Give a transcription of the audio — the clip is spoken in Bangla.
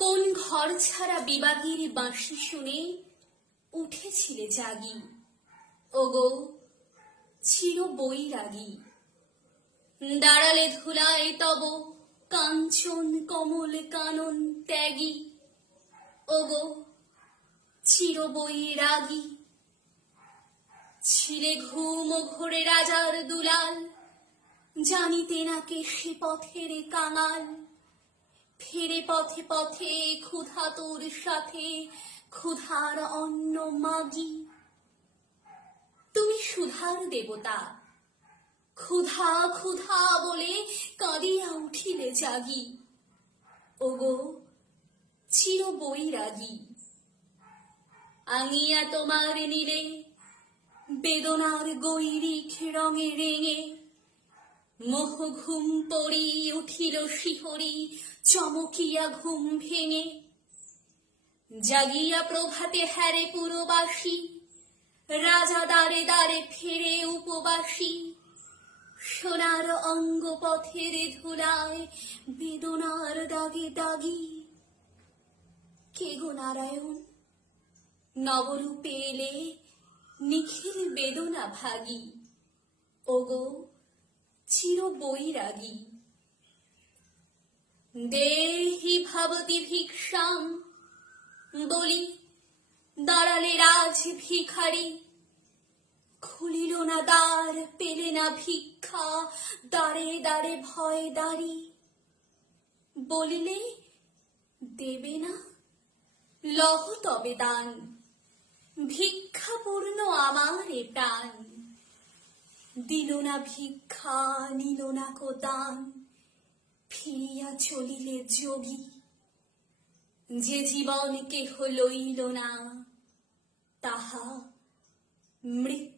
কোন ঘর ছাড়া বিবাগীর বাঁশি শুনে উঠেছিলে জাগি, ওগো চির বৈরাগী। দাঁড়ালে ধুলায় তব কাঞ্চন কমল কানন ত্যাগী, ওগো চির বৈরাগী। ছিলে ঘুম ঘোরে রাজার দুলাল, জানিতে না কে সে পথের কাঙাল। ফেরে পথে পথে ক্ষুধা তোর সাথে ক্ষুধার অন্ন মাগি। তুমি সুধার দেবতা, ক্ষুধা ক্ষুধা বলে কাঁদিয়া উঠিলে জাগি, ওগো চির বৈরাগী। আঙিয়া তোমার নীলে বেদনার গৈরিক রঙে রেঙে, মোহ ঘুম পড়ি উঠিল শিহরি চমকিয়া ঘুম ভেঙে। জাগিয়া প্রভাতে হ্যারে পুরবাসী, রাজা দ্বারে দ্বারে ফেরে উপবাসী। সোনার অঙ্গ পথের ধুলায় বেদনার দাগে দাগি। কে গো নারায়ণ নবরূপে এলে নিখিল বেদনা ভাগী, ওগো চির বৈরাগী। দেহি ভবতি ভিক্ষাম বলি দাঁড়ালে রাজ ভিখারি। খুলিল না দ্বার পেলে না ভিক্ষা, দ্বারে দ্বারে ভয় দাঁড়ি। বলিলে দেবে না, লহ তবে দান, ভিক্ষা পূর্ণ আমার এ প্রাণ। দিল না ভিক্ষা নিল না কো দান, ফিরিয়া চলিলে যোগী। যে জীবন কেহ লইল না, তাহা মৃত্যু।